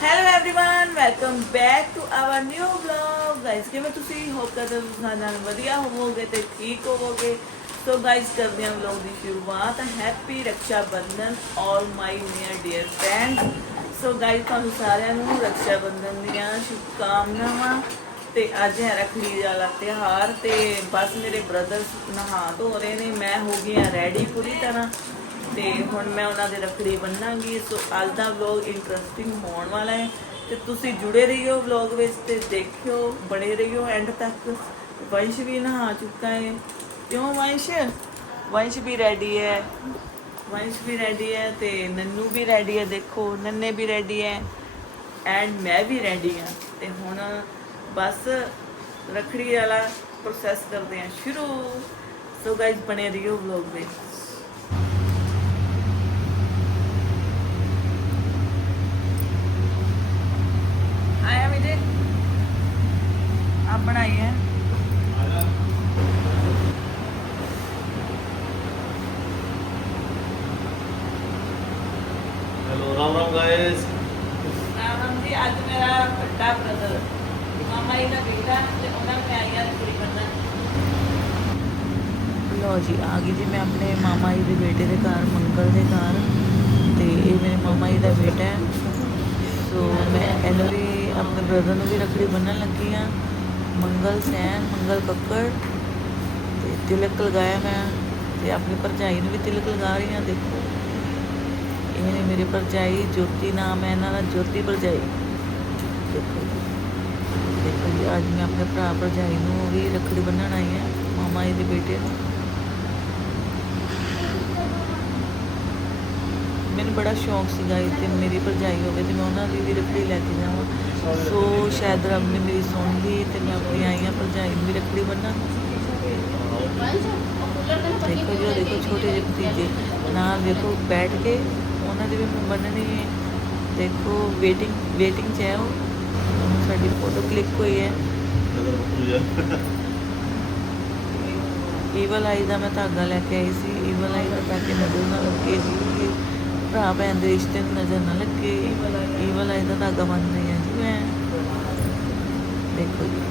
hello everyone welcome back to our new vlog guys ਕਿਵੇਂ ਤੁਸੀਂ hop ਕਰਦੇ ਹੋ ਤੁਸੀਂ ਨਾਲ ਵਧੀਆ ਹੋਵੋਗੇ ਤੇ ਠੀਕ ਹੋਵੋਗੇ ਸੋ ਗਾਇਸ ਕਰਦੇ ਹਾਂ ਵਲੌਗ ਦੀ ਸ਼ੁਰੂਆਤ happy Raksha Bandhan all my near dear friends so guys ਤੁਹਾਨੂੰ ਸਾਰਿਆਂ ਨੂੰ ਰੱਖਿਆ ਬੰਧਨ ਦੀਆਂ ਸ਼ੁਭਕਾਮਨਾਵਾਂ ਤੇ ਅੱਜ ਹੈ ਰੱਖੜੀ ਵਾਲਾ ਤਿਉਹਾਰ ਤੇ ਬਸ ਮੇਰੇ ਬ੍ਰਦਰਸ ਨਹਾ ਧੋ ਰਹੇ ਨੇ ਮੈਂ ਹੋ ਗਈ ਆ ਰੈਡੀ ਪੂਰੀ ਤਰ੍ਹਾਂ ਤੇ ਹੁਣ ਮੈਂ ਉਹਨਾਂ ਦੇ ਰੱਖੜੀ ਬੰਨਾਂਗੀ। ਸੋ ਅੱਜ ਦਾ ਵਲੌਗ ਇੰਟਰਸਟਿੰਗ ਹੋਣ ਵਾਲਾ ਹੈ। ਤੇ ਤੁਸੀਂ ਜੁੜੇ ਰਹੀਓ ਵਲੌਗ ਵਿੱਚ ਤੇ ਦੇਖਿਓ, ਬਣੇ ਰਹੀਓ ਐਂਡ ਤੱਕ। ਵੰਸ਼ ਵੀ ਨਹਾ ਚੁੱਕਾ ਹੈ। ਕਿਉਂ ਵੰਸ਼? ਵੰਸ਼ ਵੀ ਰੈਡੀ ਹੈ। ਵੰਸ਼ ਵੀ ਰੈਡੀ ਹੈ ਤੇ ਨੰਨੂ ਵੀ ਰੈਡੀ ਹੈ, ਦੇਖੋ। ਨੰਨੇ ਵੀ ਰੈਡੀ ਹੈ ਐਂਡ ਮੈਂ ਵੀ ਰੈਡੀ ਹਾਂ। ਤੇ ਹੁਣ ਬਸ ਰੱਖੜੀ ਵਾਲਾ ਪ੍ਰੋਸੈਸ ਕਰਦੇ ਹਾਂ ਸ਼ੁਰੂ। ਸੋ ਗਾਇਸ ਬਣੇ ਰਹੀਓ ਵਲੌਗ ਵਿੱਚ ਆਇਆ ਵਿਜੇ ਬਣਾਈ ਹੈ। ਹੈਲੋ ਰਾਮ ਰਾਮ ਗਾਇਸ ਰਾਮ ਜੀ ਅੱਜ ਮੇਰਾ ਵੱਡਾ ਬ੍ਰਦਰ ਮਾਮਾ ਜੀ ਦਾ ਬੇਟਾ ਤੇ ਉਹਨਾਂ ਨੂੰ ਮੈਂ ਆਇਆ ਪੂਰੀ ਕਰਨਾ ਲੋ ਜੀ ਆ ਗਈ ਜੀ ਮੈਂ ਆਪਣੇ ਮਾਮਾ ਜੀ ਦੇ ਬੇਟੇ ਦੇ ਘਰ ਮੰਗਲ ਦੇ ਘਰ। ਤੇ ਇਹ ਮੇਰੇ ਮਾਮਾ ਜੀ ਦਾ ਬੇਟਾ ਹੈ। ਸੋ ਮੈਂ ਇਹਨੂੰ ਵੀ ਆਪਣੇ ਬ੍ਰਦਰ ਨੂੰ ਵੀ ਰੱਖੜੀ ਬੰਨਣ ਲੱਗੀ ਆ ਮੰਗਲ ਸੈਨ, ਮੰਗਲ ਕੱਕੜ ਤੇ ਤਿਲਕ ਲਗਾਇਆ ਮੈਂ ਤੇ ਆਪਣੀ ਭਰਜਾਈ ਨੂੰ ਵੀ ਤਿਲਕ ਲਗਾ ਰਹੀ ਹਾਂ, ਦੇਖੋ। ਇਹ ਨੇ ਮੇਰੇ ਭਰਜਾਈ, ਜੋਤੀ ਨਾਮ ਹੈ ਇਹਨਾਂ ਦਾ, ਜੋਤੀ ਭਰਜਾਈ। ਦੇਖੋ ਦੇਖੋ ਜੀ, ਅੱਜ ਮੈਂ ਆਪਣੇ ਭਰਾ ਭਰਜਾਈ ਨੂੰ ਵੀ ਰੱਖੜੀ ਬੰਨਣ ਆਈ ਆ ਮਾਮਾ ਜੀ ਦੇ ਬੇਟੇ ਨੂੰ। ਮੈਨੂੰ ਬੜਾ ਸ਼ੌਂਕ ਸੀਗਾ ਕਿ ਮੇਰੀ ਭਰਜਾਈ ਹੋਵੇ ਤੇ ਮੈਂ ਉਹਨਾਂ ਦੀ ਵੀ ਰੱਖੜੀ ਲੈ ਕੇ ਜਾਵਾਂ। ਸੋ ਸ਼ਾਇਦ ਰੱਬ ਨੇ ਮੇਰੀ ਸੁਣ ਲਈ ਤੇ ਮੈਂ ਆਪਣੀ ਆਈ ਹਾਂ, ਭਰਜਾਈ ਨੂੰ ਵੀ ਰੱਖੜੀ ਬੰਨਾਂ ਦੇਖੋ ਜੀ ਦੇਖੋ ਛੋਟੇ ਜਿਹੇ ਭਤੀਜੇ। ਨਾਲ ਦੇਖੋ ਬੈਠ ਕੇ ਉਹਨਾਂ ਦੇ ਵੀ ਮੈਂ ਬੰਨਣੀ ਹੈ ਦੇਖੋ ਵੇਟਿੰਗ ਵੇਟਿੰਗ 'ਚ ਹੈ ਉਹ। ਸਾਡੀ ਫੋਟੋ ਕਲਿੱਕ ਹੋਈ ਹੈ। ਈਵਲ ਆਈ ਦਾ ਮੈਂ ਧਾਗਾ ਲੈ ਕੇ ਆਈ ਸੀ। ਈਵਲ ਆਈ ਦਾ ਤਾਂ ਕਿ ਨਜ਼ਰ ਨਾ ਲੱਗੇ ਜੀ ਭਰਾ ਭੈਣ ਦੇ ਰਿਸ਼ਤੇ ਨੂੰ ਨਜ਼ਰ ਨਾ ਲੱਗੇ। ਈਵਲ ਆਈ ਦਾ ਧਾਗਾ ਬੰਨ ਰਹੀ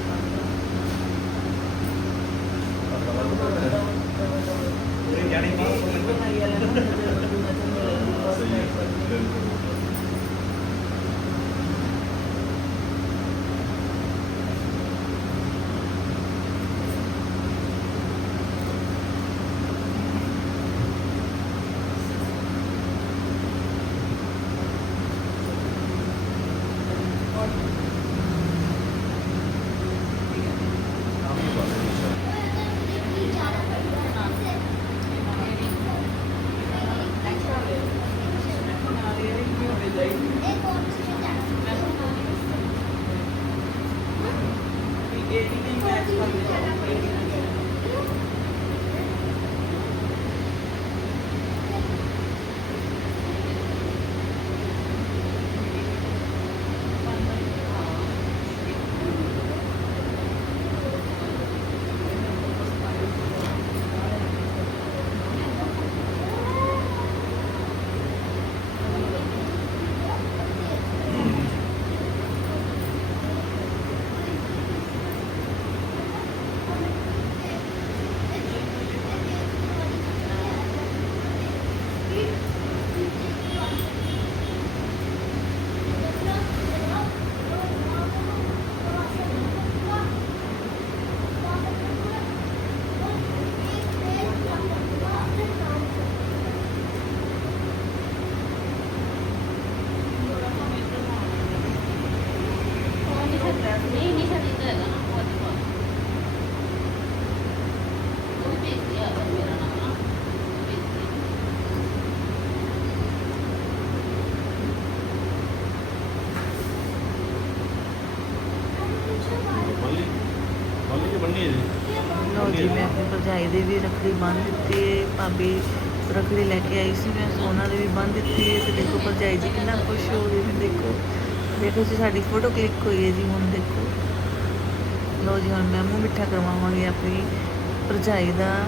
ਭਰਜਾਈ ਦੇ ਵੀ ਰੱਖੜੀ ਬੰਨ੍ਹ ਦਿੱਤੀ ਹੈ ਭਾਬੀ ਰੱਖੜੀ ਲੈ ਕੇ ਆਈ ਸੀ ਮੈਂ ਸੋਨਾ ਦੇ ਵੀ ਬੰਨ੍ਹ ਦਿੱਤੀ ਹੈ ਤੇ ਦੇਖੋ ਭਰਜਾਈ ਜੀ ਕਿੰਨਾ ਖੁਸ਼ ਹੋ ਰਹੀ ਨੇ ਦੇਖੋ। ਦੇਖੋ ਜੀ ਸਾਡੀ ਫੋਟੋ ਕਲਿੱਕ ਹੋਈ ਹੈ ਜੀ ਹੁਣ ਦੇਖੋ। ਲਓ ਜੀ ਹੁਣ ਮੈਂ ਮੂੰਹ ਮਿੱਠਾ ਕਰਵਾਵਾਂਗੀ ਆਪਣੀ ਭਰਜਾਈ ਦਾ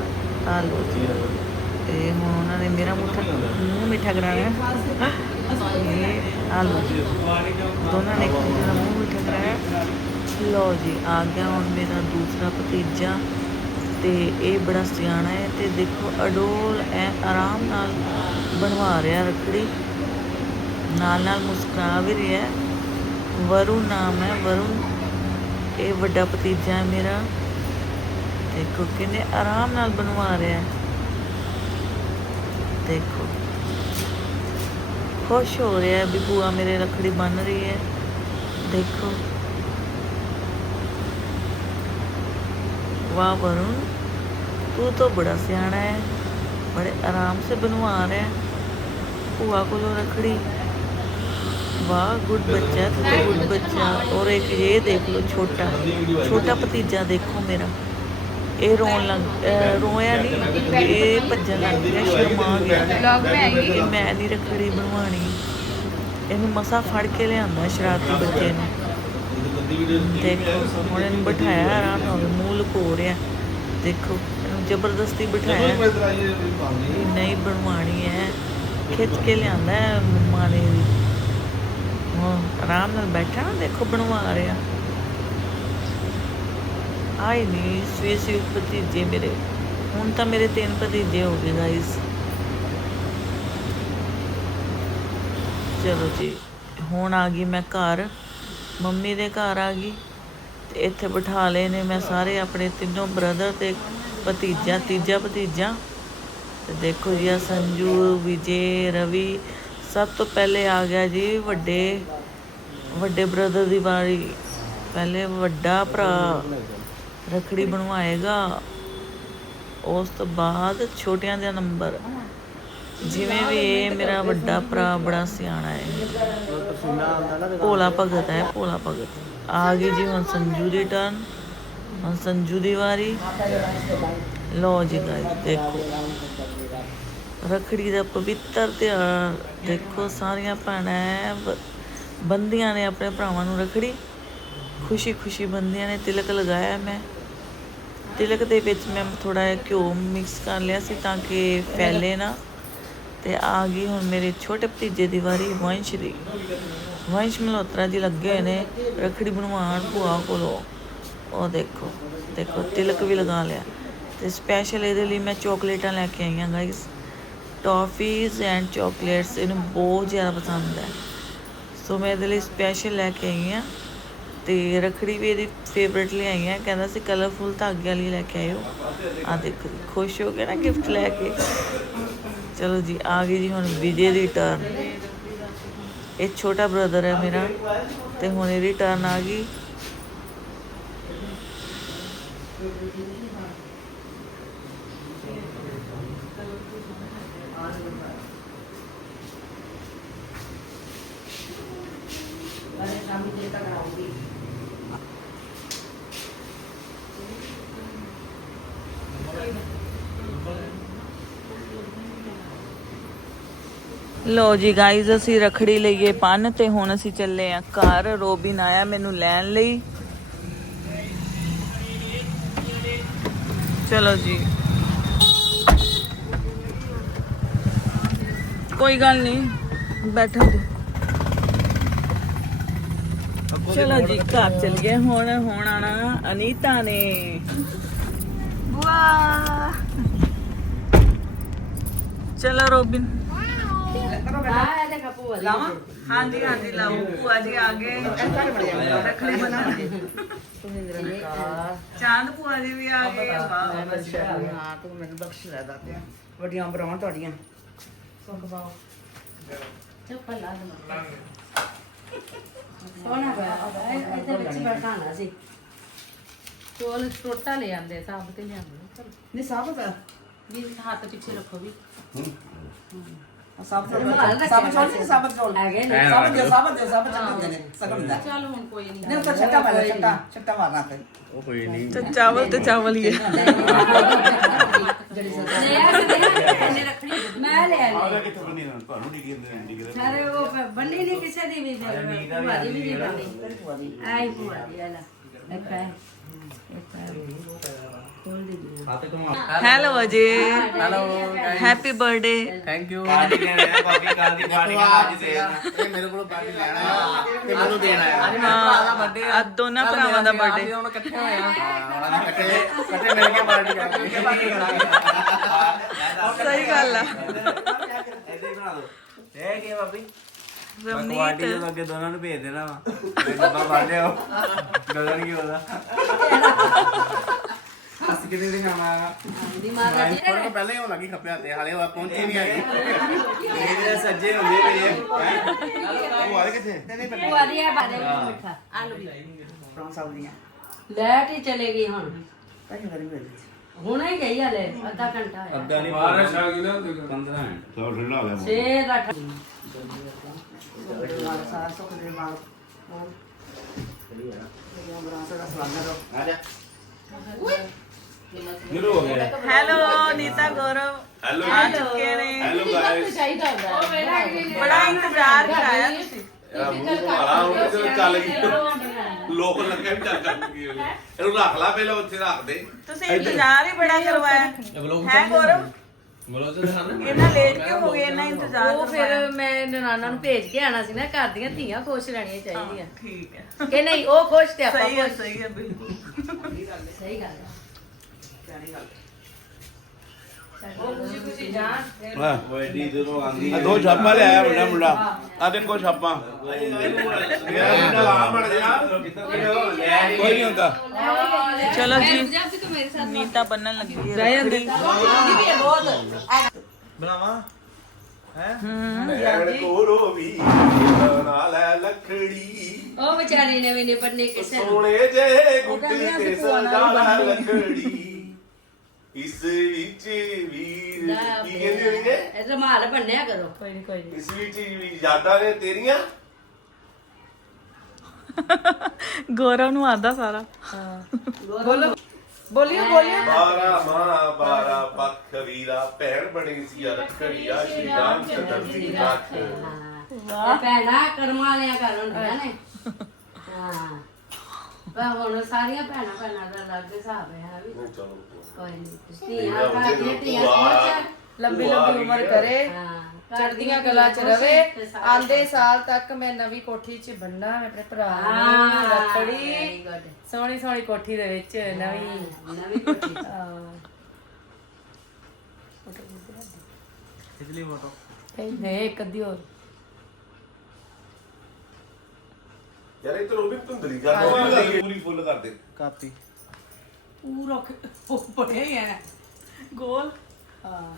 ਆ ਲਓ ਜੀ ਤੇ ਹੁਣ ਉਹਨਾਂ ਨੇ ਮੇਰਾ ਮੂੰਹ ਠਾ- ਮੂੰਹ ਮਿੱਠਾ ਕਰਾਣਾ। ਇਹ ਆਲੂ। ਦੋਨਾਂ ਨੇ ਇੱਕ ਦੂਜੇ ਦਾ ਮੂੰਹ ਮਿੱਠਾ ਕਰਾਇਆ ਲਓ ਜੀ ਆ ਗਿਆ ਹੁਣ ਮੇਰਾ ਦੂਸਰਾ ਭਤੀਜਾ। ਤੇ ਇਹ ਬੜਾ ਸਿਆਣਾ ਹੈ ਤੇ ਦੇਖੋ ਅਡੋਲ ਐ ਆਰਾਮ ਨਾਲ ਬਣਵਾ ਰਿਹਾ ਰੱਖੜੀ। ਨਾਲ ਨਾਲ ਮੁਸਕਰਾ ਵੀ ਰਿਹਾ ਵਰੁਣ ਨਾਮ ਹੈ, ਵਰੁਣ। ਇਹ ਵੱਡਾ ਭਤੀਜਾ ਹੈ ਮੇਰਾ। ਦੇਖੋ ਕਿੰਨੇ ਆਰਾਮ ਨਾਲ ਬਣਵਾ ਰਿਹਾ ਦੇਖੋ। ਖੁਸ਼ ਹੋ ਰਿਹਾ ਵੀ ਭੂਆ ਮੇਰੇ ਰੱਖੜੀ ਬਣ ਰਹੀ ਹੈ। ਦੇਖੋ। वाह वरुण तू तो बड़ा सियाना है बड़े आराम से बनवा रहे हैं भूआ को रखड़ी वाह गुड बच्चा तू तो गुड बच्चा और एक ये देख लो छोटा छोटा भतीजा देखो मेरा ਇਹ ਰੋਣ ਲੱਗ ਰੋਇਆ ਨਹੀਂ ਇਹ ਭੱਜਣ ਲੱਗ ਗਿਆ ਸ਼ਰਮਾ ਗਿਆ ਵਲੌਗ ਮੈਂ ਆਈ ਮੈਂ ਨਹੀਂ ਰਖੜੀ ਬਣਵਾਣੀ ਇਹਨੂੰ ਮਸਾ ਫੜ ਕੇ ਲਿਆਂਦਾ ਸ਼ਰਾਰਤੀ ਬੱਚੇ ਨੂੰ ਦੇਖੋ ਹੁਣ ਇਹਨੂੰ ਬਿਠਾਇਆ ਆਰਾਮ ਨਾਲ ਮੂੰਹ ਲੁਕੋ ਰਿਹਾ। ਦੇਖੋ ਇਹਨੂੰ ਜ਼ਬਰਦਸਤੀ ਬਿਠਾਇਆ ਨਹੀਂ ਬਣਵਾਣੀ ਹੈ। ਖਿੱਚ ਕੇ ਲਿਆਂਦਾ ਹੈ ਮੰਮਾ ਨੇ ਵੀ ਹੁਣ ਆਰਾਮ ਨਾਲ ਬੈਠਾ ਨਾ ਦੇਖੋ ਬਣਵਾ ਰਿਹਾ। ਆਈ ਨਹੀਂ ਸਵੇ ਸਵੇ ਭਤੀਜੇ ਮੇਰੇ। ਹੁਣ ਤਾਂ ਮੇਰੇ ਤਿੰਨ ਭਤੀਜੇ ਹੋ ਗਏ ਗਾਇਸ ਚਲੋ ਜੀ ਹੁਣ ਆ ਗਈ ਮੈਂ ਘਰ। ਮੰਮੀ ਦੇ ਘਰ ਆ ਗਈ ਤੇ ਇੱਥੇ ਬਿਠਾ ਲਏ ਨੇ। ਮੈਂ ਸਾਰੇ ਆਪਣੇ ਤਿੰਨੋਂ ਬ੍ਰਦਰ ਤੇ ਭਤੀਜਾ, ਤੀਜਾ ਭਤੀਜਾ। ਤੇ ਦੇਖੋ ਜੀ ਆ ਸੰਜੂ, ਵਿਜੇ, ਰਵੀ ਸਭ ਤੋਂ ਪਹਿਲੇ ਆ ਗਿਆ ਜੀ ਵੱਡੇ ਵੱਡੇ ਬ੍ਰਦਰ ਦੀ ਵਾਰੀ। ਪਹਿਲੇ ਵੱਡਾ ਭਰਾ ਰਖੜੀ ਬਣਵਾਏਗਾ। ਉਸ ਤੋਂ ਬਾਅਦ ਛੋਟਿਆਂ ਦਾ ਨੰਬਰ ਜਿਵੇਂ ਵੀ ਇਹ ਮੇਰਾ ਵੱਡਾ ਭਰਾ ਬੜਾ ਸਿਆਣਾ ਹੈ। ਭੋਲਾ ਭਗਤ ਹੈ, ਭੋਲਾ ਭਗਤ। ਆ ਗਈ ਜੀ ਹੁਣ ਸੰਜੂ ਦੀ ਟਰਨ ਹੁਣ ਸੰਜੂ ਦੀ ਵਾਰੀ। ਲਓ ਜੀ ਗਾਇਸ ਦੇਖੋ। ਰਖੜੀ ਦਾ ਪਵਿੱਤਰ ਤਿਉਹਾਰ। ਦੇਖੋ ਸਾਰੀਆਂ ਭੈਣਾਂ ਬ- ਬੰਦੀਆਂ ਨੇ ਆਪਣੇ ਭਰਾਵਾਂ ਨੂੰ ਰਖੜੀ। ਖੁਸ਼ੀ ਖੁਸ਼ੀ ਬੰਦੀਆਂ ਨੇ ਤਿਲਕ ਲਗਾਇਆ ਮੈਂ। ਤਿਲਕ ਦੇ ਵਿੱਚ ਮੈਂ ਥੋੜਾ ਜਿਹਾ ਘਿਓ ਮਿਕਸ ਕਰ ਲਿਆ ਸੀ ਤਾਂ ਕਿ ਫੈਲੇ ਨਾ। ਤੇ ਆ ਗਈ ਹੁਣ ਮੇਰੇ ਛੋਟੇ ਭਤੀਜੇ ਦੀ ਵਾਰੀ, ਵੰਸ਼ ਦੀ। ਵੰਸ਼ ਮਲਹੋਤਰਾ ਜੀ ਲੱਗੇ ਹੋਏ ਨੇ ਰਖੜੀ ਬਣਵਾਉਣ ਭੂਆ ਕੋਲੋਂ। ਉਹ ਦੇਖੋ ਦੇਖੋ, ਤਿਲਕ ਵੀ ਲਗਾ ਲਿਆ। ਤੇ ਸਪੈਸ਼ਲ ਇਹਦੇ ਲਈ ਮੈਂ ਚਾਕਲੇਟਾਂ ਲੈ ਕੇ ਆਈ ਹਾਂ ਗਾਇਸ ਟੌਫੀਜ਼ ਐਂਡ ਚਾਕਲੇਟਸ ਇਹਨੂੰ ਬਹੁਤ ਜ਼ਿਆਦਾ ਪਸੰਦ ਹੈ। ਸੋ ਮੈਂ ਇਹਦੇ ਲਈ ਸਪੈਸ਼ਲ ਲੈ ਕੇ ਆਈ ਹਾਂ। ਤੇ ਰਖੜੀ ਵੀ ਇਹਦੀ ਫੇਵਰਟ ਲਈ ਆਈ ਹਾਂ। ਕਹਿੰਦਾ ਸੀ ਕਲਰਫੁਲ ਧਾਗੇ ਵਾਲੀ ਲੈ ਕੇ ਆਇਓ। ਆ ਦੇਖੋ ਖੁਸ਼ ਹੋ ਕੇ ਨਾ ਗਿਫਟ ਲੈ ਕੇ। ਚਲੋ ਜੀ, ਆ ਗਈ ਜੀ ਹੁਣ ਵਿਜੇ ਦੀ ਟਰਨ ਇਹ ਛੋਟਾ ਬ੍ਰਦਰ ਹੈ ਮੇਰਾ, ਤੇ ਹੁਣ ਇਹਦੀ ਟਰਨ ਆ ਗਈ। ਲੋ ਜੀ ਗਾਇਜ਼ ਅਸੀਂ ਰਖੜੀ ਲਈਏ ਪੰਨ ਤੇ ਹੁਣ ਅਸੀਂ ਚੱਲੇ ਆ ਘਰ। ਰੋਬਿਨ ਆਇਆ ਮੈਨੂੰ ਲੈਣ ਲਈ। ਚਲੋ ਜੀ। ਕੋਈ ਗੱਲ ਨਹੀਂ ਬੈਠੋ ਜੀ। ਚਲੋ ਜੀ ਘਰ ਚੱਲ ਗਏ। ਹੁਣ ਹੁਣ ਆਣਾ ਅਨੀਤਾ ਨੇ। ਵਾਹ ਚਲੋ ਰੋਬਿਨ ਲਾਵਾਂ? ਹਾਂਜੀ ਹਾਂਜੀ ਲਾਓ। ਭੂਆ ਜੀ ਆ ਗਏ। ਰੱਖੜੀ ਬੰਨਣ ਚਾਂਦ ਭੂਆ ਜੀ ਵੀ ਆ ਗਏ। ਵਾਹ ਹਾਂ ਤੂੰ ਮੈਨੂੰ ਬਖਸ਼ ਲੈ ਦਾਤਿਆ। ਵੱਡੀਆਂ ਬਰਾਵਾਂ ਤੁਹਾਡੀਆਂ। ਚੱਪਲ ਲਾ ਦੇ। ਸੋਹਣਾ ਪਿਆ ਇਹਦੇ ਵਿੱਚ ਬੈਠਾਣਾ ਸੀ। ਚੋਲ ਟੋਟਾ ਲੈ ਆਂਦੇ ਸਾਬ ਤੇ ਲਿਆਂਦੇ ਨਹੀਂ ਸਾਬਤ ਆ। ਵੀ ਹੱਥ ਪਿੱਛੇ ਰੱਖੋ ਵੀ। ਸਾਬਤ ਸਾਬਤ ਚੋਲ ਨਹੀਂ ਸਾਬਤ ਚੋਲ ਹੈਗੇ ਨੇ। ਸਾਬਤ ਦੇ ਸਾਬਤ ਦੇ ਸਾਬਤ ਚੰਗੇ ਨੇ ਸਕਮ ਦਾ ਚਲ ਹੁਣ ਕੋਈ ਨਹੀਂ ਨਹੀਂ ਤਾਂ ਛੱਟਾ ਮਾਰਨਾ ਛੱਟਾ ਛੱਟਾ ਮਾਰਨਾ ਤੇ। ਉਹ ਕੋਈ ਨਹੀਂ ਤੇ ਚਾਵਲ ਤੇ ਚਾਵਲ ਹੀ ਹੈ। ਲੈ ਆ ਕੇ ਦੇ ਇਹਨੇ ਰੱਖਣੀ ਮੈਂ ਲੈ ਲਈ ਕਿੱਥੇ ਬੰਨੀ ਨਾ ਤੁਹਾਨੂੰ ਡਿੱਗੀ ਡਿੱਗੀ ਸਾਰੇ ਉਹ ਬੰਨੀ ਨਹੀਂ ਕਿਸੇ ਦੀ ਵੀ ਦੀ ਵੀ ਨਹੀਂ ਬੰਨੀ। ਆਈ ਭੂਆ ਦੀ। ਆ ਲੈ। ਇੱਕ ਹੈ ਇੱਕ ਹੈ ਦੇ ਜੀ hello Ajay hello happy birthday thank you party ਲੈਣਾ ਹੈ ਬਾਕੀ ਕੱਲ ਦੀ ਪਾਰਟੀ ਅੱਜ ਦੇ ਇਹ ਮੇਰੇ ਕੋਲੋਂ ਪਾਰਟੀ ਲੈਣਾ ਹੈ। ਤੇ ਮੈਨੂੰ ਦੇਣਾ ਹੈ। ਅੱਜ ਹਾਂ ਅੱਜ ਦੋਨਾਂ ਭਰਾਵਾਂ ਦਾ ਬਰਥਡੇ ਹੁਣ ਇਕੱਠੇ ਹੋਏ ਆ। ਹਾਂ ਇਕੱਠੇ ਇਕੱਠੇ ਮਿਲ ਕੇ ਪਾਰਟੀ ਕਰਾਂਗੇ। ਸਹੀ ਗੱਲ ਆ। ਹੀ ਬਣਾ ਦੋ ਇਹ ਕੀ ਪਾਰਟੀ ਜਦੋਂ ਅੱਗੇ ਦੋਨਾਂ ਨੂੰ ਭੇਜ ਦੇਣਾ ਵਾ। ਡੱਬਾ ਬੰਨ ਲਿਓ ਗਗਨ ਕੀ ਉਹਦਾ ਅਸੀਂ ਕਿਤੇ ਨਹੀਂ ਜਾਣਾ ਦੀ ਮਾਤਾ ਜੀ ਥੋੜਾ ਪਹਿਲਾਂ ਹੀ ਹੋਣ ਲੱਗੀ ਖੱਪਿਆ ਤੇ ਹਾਲੇ ਉਹ ਪਹੁੰਚੀ ਨਹੀਂ ਹੈਗੀ। ਜਿਹੜਾ ਸੱਜੇ ਹੁੰਦੇ ਮੇਰੇ ਉਹ ਆ ਕਿੱਥੇ ਪੁਆਰੀ ਹੈ ਬਾਰੇ ਮਿੱਠਾ ਆਲੂ ਵੀ। ਫਰਾਂਸ ਸਬਜ਼ੀਆਂ ਲੈਟ ਹੀ ਚਲੇ ਗਈ ਹੁਣ। ਕਈ ਵਾਰੀ ਮਿਲ ਹੁਣੇ ਹੀ ਗਈ ਹਲੇ ਅੱਧਾ ਘੰਟਾ ਹੋਇਆ। ਅੱਧਾ ਨਹੀਂ ਬਾਰਿਸ਼ ਆ ਗਈ ਨਾ 15 ਮਿੰਟ। ਸੋ ਢਿੱਲਾ ਹੋ ਗਿਆ ਛੇ ਦਾ ਠ- ਨਾਲ ਸਾਰਾ ਸੁੱਖ ਦੇ ਨਾਲ ਹੋਰ ਇਹ ਬਰਾਂਸ ਦਾ ਸਵਾਗਤ ਹੈ ਆ ਜਾ। ਨਿਰੂ ਹੋ ਗਿਆ ਹੈਲੋ ਨੀਤਾ ਗੌਰਵ। ਹੈਲੋ। ਆ ਚੁੱਕੇ ਨੇ। ਹੈਲੋ ਗਾਇਸ ਚਾਹੀਦਾ ਹੁੰਦਾ ਬੜਾ ਇੰਤਜ਼ਾਰ ਕਰਾਇਆ ਤੁਸੀਂ। ਆਹ ਹੁਣ ਤੇ ਚੱਲ ਗਈ। ਲੋਕ ਲੱਗੇ ਵੀ ਚੱਲ ਗਈ ਇਹਨੂੰ ਰੱਖ ਲਾ ਪਹਿਲਾਂ ਉੱਥੇ ਰੱਖ ਦੇ। ਤੁਸੀਂ ਇੰਤਜ਼ਾਰ ਹੀ ਬੜਾ ਕਰਵਾਇਆ। ਹੈ ਗੌਰਵ? ਬੋਲੋ ਤੇ ਦਿਖਾਣਾ ਇਹਨਾਂ ਲੇਟ ਕਿਉਂ ਹੋ ਗਏ? ਇਹਨਾਂ ਇੰਤਜ਼ਾਰ ਉਹ ਕਰਵਾਇਆ। ਫਿਰ ਮੈਂ ਨਨਾਨਾ ਨੂੰ ਭੇਜ ਕੇ ਆਣਾ ਸੀ ਨਾ ਘਰ ਦੀਆਂ ਧੀਆਂ ਖੁਸ਼ ਰਹਿਣੀਆਂ ਚਾਹੀਦੀਆਂ। ਠੀਕ ਹੈ। ਕਿ ਨਹੀਂ ਉਹ ਖੁਸ਼ ਤੇ ਆਪਾਂ ਸਹੀ ਹੈ ਖੁਸ਼। ਸਹੀ ਹੈ ਬਿਲਕੁਲ। ਸਹੀ ਗੱਲ ਹੈ। ਉਹ ਐਡੀ ਜਦੋਂ ਆਂਦੀ ਆ ਦੋ ਛਾਪਾਂ ਲਿਆਇਆ ਮੁੰਡਾ। ਮੁੰਡਾ ਆ ਦੇਖੋ ਛਾਪਾਂ। ਯਾਰ ਆ ਮੜ ਜਾ। ਕੋਈ ਨਹੀਂ ਹੁੰਦਾ ਚਲੋ ਜੀ ਨੀਤਾ ਬੰਨਣ ਲੱਗੀ ਹੈ ਰੱਖੜੀ। ਬਣਾਵਾ? ਹੈ? ਐਣ ਕੋਰੋ ਵੀ ਨਾਲ ਹੈ ਲਖੜੀ ਉਹ ਵਿਚਾਰੀ ਨੇ ਵੀ ਨਹੀਂ ਪੜਨੇ ਕਿਸੇ ਨੂੰ। ਸੋਹਣੇ ਜੇ ਗੁੱਟੀ ਤੇ ਸਜਾ ਲਖੜੀ ਇਸ ਵਿੱਚ ਵੀਰ ਕੀ ਕਹਿੰਦੇ ਹੋਣਗੇ? ਇਹ ਰੁਮਾਲ ਬੰਨਿਆ ਕਰੋ। ਕੋਈ ਨਹੀਂ ਕੋਈ ਨਹੀਂ ਇਸ ਵਿੱਚ ਵੀ ਯਾਦਾਂ ਨੇ ਤੇਰੀਆਂ? ਗੌਰਵ ਨੂੰ ਆਦਾ ਸਾਰਾ। ਬੋਲੋ। ਬੋਲਿਓ ਬੋਲਿਓ। ਬਾਰਾ ਮਾਂ ਬਾਰਾ ਪੱਖ ਵੀਰਾ ਭੈਣ ਬਣੀ ਸੀ ਰਖੜੀਆ ਸ਼੍ਰੀ ਰਾਮ ਚੰਦਰ ਦੀ ਰੱਖ ਇਹ ਭੈਣਾਂ ਕਰਮਾਂ ਵਾਲਿਆਂ ਘਰ ਹੁੰਦੀਆਂ ਨੇ। ਹਾਂ। ਪਰ ਹੁਣ ਸਾਰੀਆਂ ਭੈਣਾਂ ਭੈਣਾਂ ਦਾ ਅਲੱਗ ਹਿਸਾਬ ਹੈ ਵੀ। ਚਲੋ। ਕੋਈ ਨਹੀਂ ਲੰਬੀ ਲੰਬੀ ਉਮਰ ਕਰੇ ਹਾਂ ਘਰ ਚੜ੍ਹਦੀਆਂ ਦੀਆਂ ਕਲਾ ਚ ਰਵੇ ਆਂਦੇ ਸਾਲ ਤੱਕ ਮੈਂ ਨਵੀਂ ਕੋਠੀ ਚ ਬੰਨਾ ਮੈਂ ਆਪਣੇ ਭਰਾ ਨੂੰ ਰੱਖੜੀ। ਸੋਹਣੀ ਸੋਹਣੀ ਕੋਠੀ ਦੇ ਵਿੱਚ ਨਵੀਂ। ਨਵੀਂ ਕੋਠੀ। ਹਾਂ। ਇਸਲੀ ਫੋਟੋ ਨਹੀਂ ਇੱਕ ਅੱਧੀ ਹੋਰ। ਯਾਰ ਇਹ ਤਾਂ ਉਹ ਵੀ ਧੁੰਦਲੀ ਕਰ ਦੋ ਪੂਰੀ ਫੁੱਲ ਕਰ ਦੇ ਕਾਪੀ। ਪੂਰਾ ਉਹ ਬੜੇ ਹੈ ਗੋਲ। ਹਾਂ।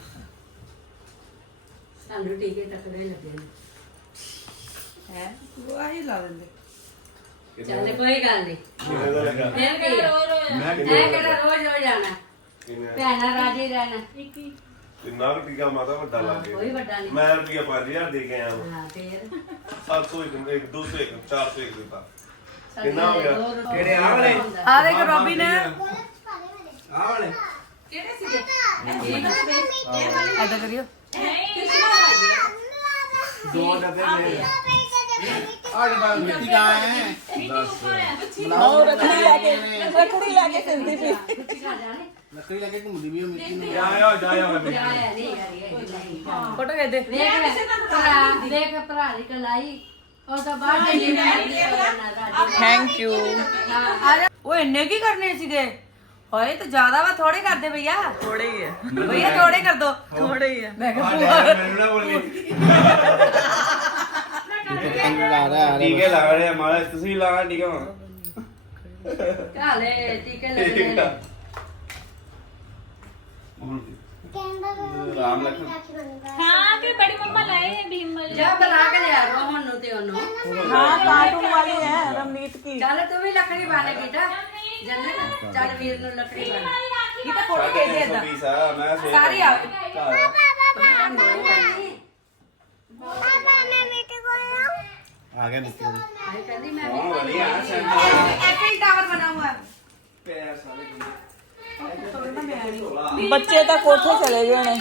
ਸਾਨੂੰ ਟੀਕੇ ਟਕਰੇ ਲੱਗੇ ਨੇ। ਹੈ? ਉਹ ਆਹੀ ਲਾ ਦਿੰਦੇ। ਚੱਲ ਕੋਈ ਗੱਲ ਨਹੀਂ। ਕਿੰਨੇ ਦਾ ਲੱਗਾ ਫਿਰ ਕੀ ਆ? ਮੈਂ ਮੈਂ ਕਿਹੜਾ ਰੋਜ਼ ਰੋਜ਼ ਆਣਾ ਭੈਣਾਂ ਰਾਜੀ ਰਹਿਣਾ। ਕਿੰਨਾ ਵੀ ਟੀਕਾ ਮਾਤਾ ਵੱਡਾ ਲੱਗ ਕੋਈ ਵੱਡਾ ਨਹੀਂ। ਮੈਂ ਰੁਪਿਆ 5000 ਦੇ ਕੇ ਆਇਆ। ਹਾਂ ਫੇਰ। 700 ਇੱਕ ਇੱਕ 200 ਇੱਕ 400 ਇੱਕ ਦਿੱਤਾ। ਕਿੰਨਾ ਹੋ ਗਿਆ? ਕਿਹੜੇ ਵਾਲੇ? ਆ ਦੇਖ ਰੋਬੀ ਨੇ ਆ ਵਾਲੇ ਐਦਾਂ ਕਰਿਓ ਦੋ ਡੱਬੇ ਮੇਰੇ ਆੜੇ ਬਾਲ ਮਿੱਟੀ ਦਾ ਹੈ ਉਹ ਰੱਖੜੀ ਲੈ ਕੇ ਰੱਖੜੀ ਲੈ ਕੇ ਫਿਰਦੀ ਪਈ ਲੱਕੜੀ ਲੱਗੇ ਘੁੰਮਦੀ ਵੀ ਉਹ ਮਿੱਟੀ ਨੂੰ ਜਾਇਓ ਜਾਇਓ ਮੈਂ ਆਇਆ ਨਹੀਂ ਯਾਰੀ ਨਹੀਂ ਫੋਟੋ ਕਹਿ ਦੇ ਵੇਖ ਭਰਾ ਦੇਖ ਭਰਾ ਦੀ ਕਲਾਈ ਉਹ ਤਾਂ ਬਾਹਰ ਦੇ ਨਹੀਂ ਰਾਜੀ ਥੈਂਕ ਯੂ ਉਹ ਇੰਨੇ ਕੀ ਕਰਨੇ ਸੀਗੇ ਹੋਏ ਤਾਂ ਜ਼ਿਆਦਾ ਵਾ ਥੋੜੇ ਕਰਦੇ ਭਈਆ। ਥੋੜੇ ਹੀ ਹੈ ਭਈਆ ਥੋੜੇ ਕਰ ਦੋ। ਥੋੜੇ ਹੀ ਹੈ ਮੈਂ ਕਿਹਾ ਮੈਨੂੰ ਨਾ ਬੋਲੀ। ਲਾ ਰਿਹਾ ਟੀਕੇ ਲਾ ਰਹੇ ਆ ਮਾਰਾ ਤੁਸੀਂ ਲਾ ਟੀਕਾ ਕਾਲੇ ਟੀਕੇ ਲੱਗਣੇ ਨੇ ਰਾਮ ਲਖਨ ਹਾਂ ਕਿ ਬੜੀ ਮੰਮਾ ਲਾਏ ਹੈ ਭੀਮਲ ਜਾ ਬੁਲਾ ਕੇ ਲਿਆ ਰੋਹਨ ਨੂੰ ਤੇ ਉਹਨੂੰ। ਹਾਂ ਕਾਰਟੂਨ ਵਾਲੀ ਹੈ ਰਮਨੀਤ ਕੀ। ਚੱਲ ਤੂੰ ਵੀ ਲੱਕੜੀ ਬਾਣੇ ਬੇਟਾ ਜੰਨਤ ਚੱਲ ਵੀਰ ਨੂੰ ਲੱਕੜੀ ਬਾਣੇ ਇਹ ਤਾਂ ਫੋਟੋ ਕਹਿ ਦੇ ਏਦਾਂ ਪੀਸ ਆ ਮੈਂ ਸੇ ਸਾਰੀ ਆ ਆ ਗਿਆ ਮਿੱਟੀ ਨੂੰ ਆਈ ਕਹਿੰਦੀ ਮੈਂ ਹਾਂ ਵੀ ਵਧੀਆ ਸੈਂਟਰ ऐसे ही टावर बना हुआ है ਪੈਰ ਸਾਰੇ ਬੱਚੇ ਤਾਂ ਕੋਠੇ ਚਲੇ ਗਏ ਨੇ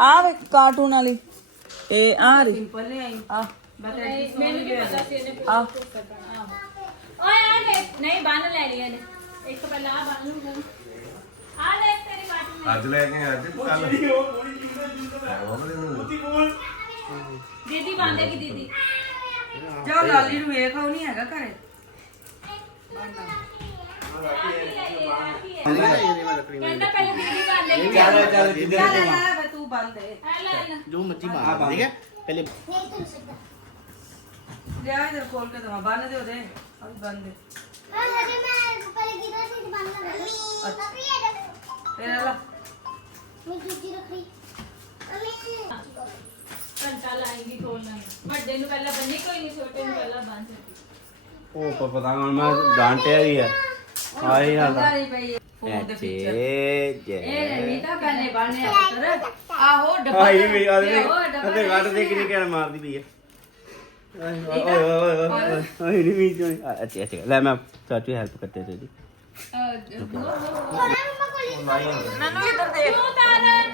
ਆ ਵੇ ਕਾਰਟੂਨ ਵਾਲੀ ਇਹ ਆ ਰਹੀ सिंपल नहीं आई ਆ ਮੈਨੂੰ ਵੀ ਪਤਾ ਸੀ ਇਹਨੇ ਆ ਓਏ ਆ ਦੇਖ ਨਹੀਂ ਬੰਨ ਲੈ ਲਈ ਇਹਨੇ ਇੱਕ ਪਹਿਲਾਂ ਆ ਬੰਨ ਲੂਗਾ। ਆ ਦੇਖ ਤੇਰੀ ਬਾਟੀ ਅੱਜ ਲੈ ਕੇ ਅੱਜ ਕੱਲ ਦੀਦੀ ਬੰਨੇਗੀ ਦੀਦੀ। ਜਾ ਲਾਲੀ ਨੂੰ ਵੇਖ ਉਹ ਨਹੀਂ ਹੈਗਾ ਘਰੇ। ਕਹਿੰਦਾ ਪਹਿਲਾਂ ਦੀਦੀ ਬੰਨੇਗੀ ਚੱਲ ਚੱਲ ਜਿੱਦੇ ਚੱਲ ਲੈ ਵੇ ਤੂੰ ਬੰਦ ਦੇ। ਆ ਲੈ ਲੈ ਜੋ ਮਰਜ਼ੀ ਮਾਰ ਠੀਕ ਹੈ? ਪਹਿਲੇ ਲਿਆ ਇਧਰ ਖੋਲ ਕੇ ਦਵਾ ਬੰਨ ਦੇ ਉਹਦੇ। ਆ ਵੀ ਬੰਨ ਦੇ। ਫੇਰ ਲਾ ਘੰਟਾ ਲਾਏਗੀ ਖੋਲਣਾ ਵੱਡੇ ਨੂੰ ਪਹਿਲਾਂ ਬੰਨੀ ਕੋਈ ਨਹੀਂ ਛੋਟੇ ਨੂੰ ਪਹਿਲਾਂ ਬੰਨ ਉਹ ਪ- ਪਤਾ ਹੁਣ ਮੈਂ ਡਾਂਟਿਆ ਵੀ ਹੈ ਆਈ ਹਾਲ ਗਾਲੀ ਪਈ ਫੋਨ ਦੇ ਫੀਚਰ ਜੇ। ਇਹ ਰਮੀਤਾ ਪਹਿਲੇ ਬਾਣਿਆ ਪੁੱਤਰ ਆਹੋ ਡੱਬਾ ਆਈ ਵੀ ਆ ਦੇ ਉਹ ਡੱਬਾ ਕੱਢ ਦੇ ਕਿੰਨੀ ਕਹਿਣ ਮਾਰਦੀ ਪਈ ਹੈ ਓਏ ਓਏ ਓਏ ਓਏ ਓਏ ਓਏ ਨਹੀਂ ਵੀ ਜੋ ਅੱਛਾ ਅੱਛਾ ਲੈ ਮੈਂ ਚਾਚੂ ਹੈਲਪ ਕਰਤੇ ਤੇਰੀ क्यों तारन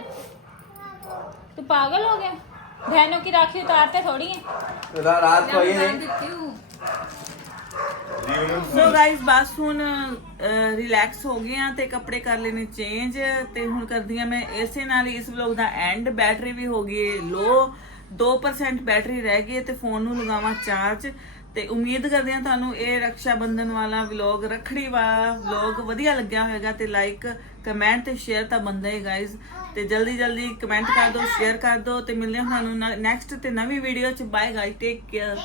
तू पागल हो गया बहनों की राखी उतारते थोड़ी है ਰਾਤ को ये ਸੋ ਗਾਇਸ ਬਸ ਹੁਣ ਰਿਲੈਕਸ ਹੋ ਗਏ ਆ ਤੇ ਕੱਪੜੇ ਕਰ ਲੈਣੇ ਚੇਂਜ ਤੇ ਹੁਣ ਕਰਦੀ ਆ ਮੈਂ ਇਸੇ ਨਾਲ ਹੀ ਇਸ ਵਲੌਗ ਦਾ ਐਂਡ ਬੈਟਰੀ ਵੀ ਹੋ ਗਈ ਲੋ 2% ਬੈਟਰੀ ਰਹਿ ਗਈ ਹੈ ਤੇ ਫੋਨ ਨੂੰ ਲਗਾਵਾਂ ਚਾਰਜ ਤੇ ਉਮੀਦ ਕਰਦੇ ਹਾਂ ਤੁਹਾਨੂੰ ਇਹ ਰੱਖਿਆ ਬੰਧਨ ਵਾਲਾ ਵਲੌਗ ਰੱਖੜੀ ਵਾਲਾ ਵਲੌਗ ਵਧੀਆ ਲੱਗਿਆ ਹੋਵੇਗਾ ਤੇ ਲਾਈਕ ਕਮੈਂਟ ਤੇ ਸ਼ੇਅਰ ਤਾਂ ਬੰਦਾ ਹੀ ਗਾਇਸ ਤੇ ਜਲਦੀ ਜਲਦੀ ਕਮੈਂਟ ਕਰ ਦਿਓ ਸ਼ੇਅਰ ਕਰ ਦਿਓ ਤੇ ਮਿਲਦੇ ਹਾਂ ਤੁਹਾਨੂੰ ਨੈਕਸਟ ਤੇ ਨਵੀਂ ਵੀਡੀਓ ਚ। Bye guys take care